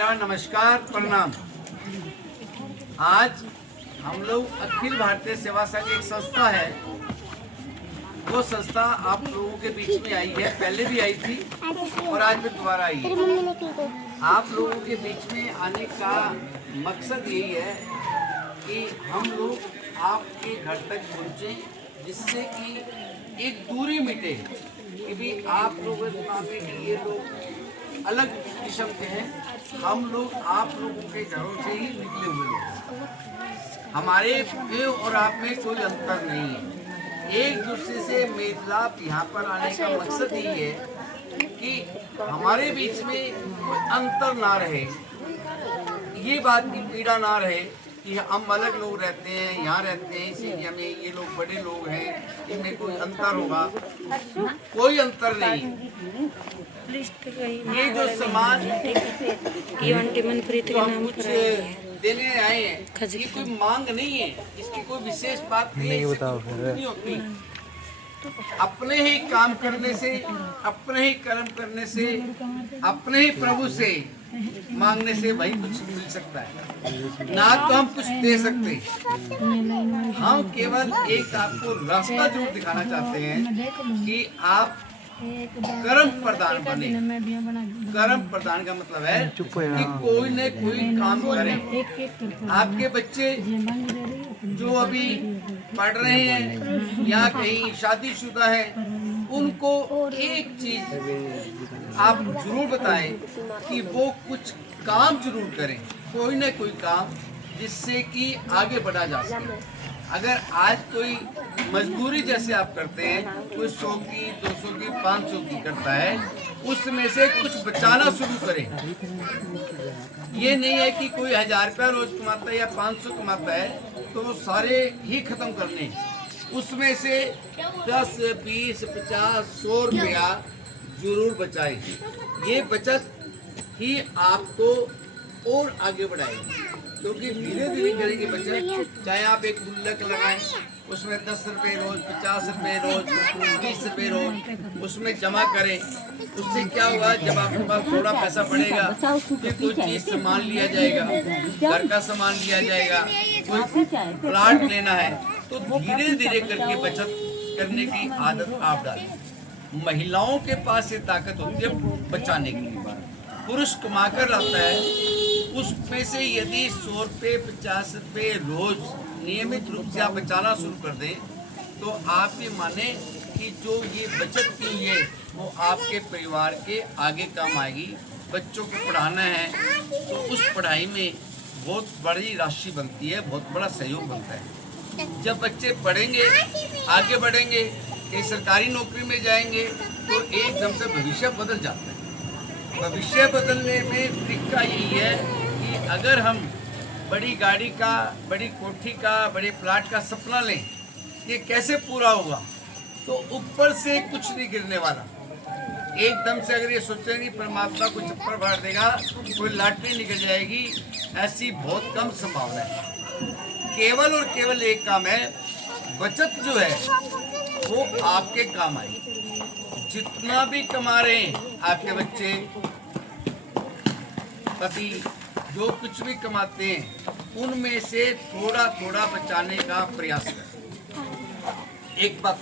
मेरा नमस्कार प्रणाम। आज हम लोग अखिल भारतीय सेवा संघ एक संस्था है, वो संस्था आप लोगों के बीच में आई है, पहले भी आई थी और आज भी दोबारा आई है। आप लोगों के बीच में आने का मकसद यही है कि हम लोग आपके घर तक पहुँचे, जिससे कि एक दूरी मिटे कि भी आप लोगों के दिमाग में कि ये लोग अलग किस्म के हैं, हम लोग आप लोगों के घरों से ही निकले हुए लोग। हमारे में और आप में कोई अंतर नहीं है, एक दूसरे से मेलमिलाप यहाँ पर आने का मकसद यही है कि हमारे बीच में कोई अंतर ना रहे, ये बात की पीड़ा ना रहे कि हम अलग लोग रहते हैं, यहाँ रहते हैं, इस एरिया में ये लोग बड़े लोग हैं, इनमें कोई अंतर होगा। कोई अंतर नहीं। ये जो समाज तो हम कुछ देने आए हैं, ये कोई मांग नहीं है, इसकी कोई विशेष बात नहीं है, नहीं होती। अपने ही काम करने से, अपने ही कर्म करने से, अपने ही प्रभु से मांगने से वही कुछ मिल सकता है, ना तो हम कुछ दे सकते। हम केवल एक आपको रास्ता जरूर दिखाना चाहते हैं कि आप कर्म प्रदान बने। कर्म प्रदान का मतलब है कि कोई न कोई काम करें। आपके बच्चे जो अभी पढ़ रहे हैं या कहीं शादीशुदा है, उनको एक चीज आप जरूर बताएं कि वो कुछ काम जरूर करें, कोई न कोई काम, जिससे कि आगे बढ़ा जा सके। अगर आज कोई मजदूरी जैसे आप करते हैं, कोई 100 की, 200 की, 500 की करता है, उसमें से कुछ बचाना शुरू करें। ये नहीं है कि कोई 1000 रुपया रोज कमाता है या 500 कमाता है तो वो सारे ही खत्म करने। उसमें से 10, 20, 50, 100 रुपया जरूर बचाए। ये बचत ही आपको और आगे बढ़ाएगी, क्योंकि धीरे धीरे करेंगे बचत। चाहे आप एक गुल्लक लगाएं, उसमें 10 रुपये रोज, 50 रुपये रोज, 20 रुपये रोज उसमें जमा करें। उससे क्या होगा, जब आपके पास थोड़ा पैसा बढ़ेगा फिर कोई चीज सामान लिया जाएगा, घर का सामान लिया जाएगा, कोई प्लाट लेना है, तो धीरे धीरे करके बचत करने की आदत आप डालें। महिलाओं के पास ये ताकत होती है बचाने की। पुरुष कमा कर लाता है, उसमें से यदि 100 रुपये, 50 रुपये रोज नियमित रूप से आप बचाना शुरू कर दें, तो आप ये माने कि जो ये बचत की है वो आपके परिवार के आगे काम आएगी। बच्चों को पढ़ाना है तो उस पढ़ाई में बहुत बड़ी राशि बनती है, बहुत बड़ा सहयोग बनता है। जब बच्चे पढ़ेंगे, आगे बढ़ेंगे, कहीं सरकारी नौकरी में जाएंगे तो एकदम से भविष्य बदल जाता है। भविष्य बदलने में तरीका यही है कि अगर हम बड़ी गाड़ी का, बड़ी कोठी का, बड़े प्लाट का सपना लें, ये कैसे पूरा होगा, तो ऊपर से कुछ नहीं गिरने वाला। एकदम से अगर ये सोचेंगे परमात्मा को चप्पल फाड़ देगा, कोई लॉटरी निकल जाएगी, ऐसी बहुत कम संभावना है। केवल और केवल एक काम है, बचत जो है वो आपके काम आएगी। जितना भी कमा रहे हैं आपके बच्चे, पति, जो कुछ भी कमाते हैं, उनमें से थोड़ा थोड़ा बचाने का प्रयास करें। एक बात।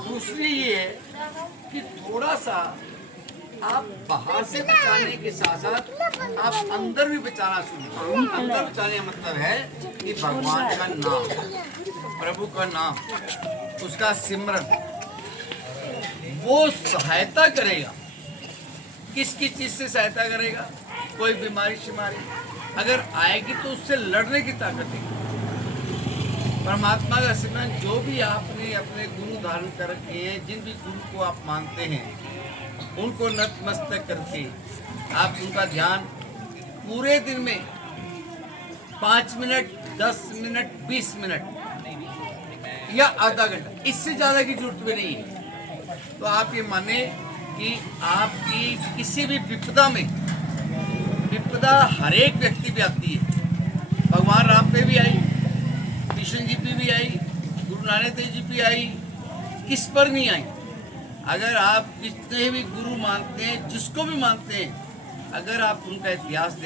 दूसरी ये है कि थोड़ा सा आप बाहर से बचाने के साथ साथ आप अंदर भी बचाना शुरू करें। अंदर बचाने का मतलब है कि भगवान का नाम, प्रभु का नाम, उसका सिमरन, वो सहायता करेगा। किसकी चीज से सहायता करेगा? कोई बीमारी शिमारी अगर आएगी तो उससे लड़ने की ताकत है। परमात्मा का सिमरन, जो भी आपने अपने गुरु धारण कर रखे हैं, जिन भी गुरु को आप मानते हैं, उनको नतमस्तक करके आप उनका ध्यान पूरे दिन में 5 मिनट, 10 मिनट, 20 मिनट या आधा घंटा, इससे ज़्यादा की जरूरत भी नहीं है। तो आप ये माने कि आपकी किसी भी विपदा में, विपदा हर एक व्यक्ति पे आती है। भगवान राम पे भी आई, कृष्ण जी पे भी आई, गुरु नानक देव जी पे आई, किस पर नहीं आई। अगर आप कितने भी गुरु मानते हैं, जिसको भी मानते हैं, अगर आप उनका इतिहास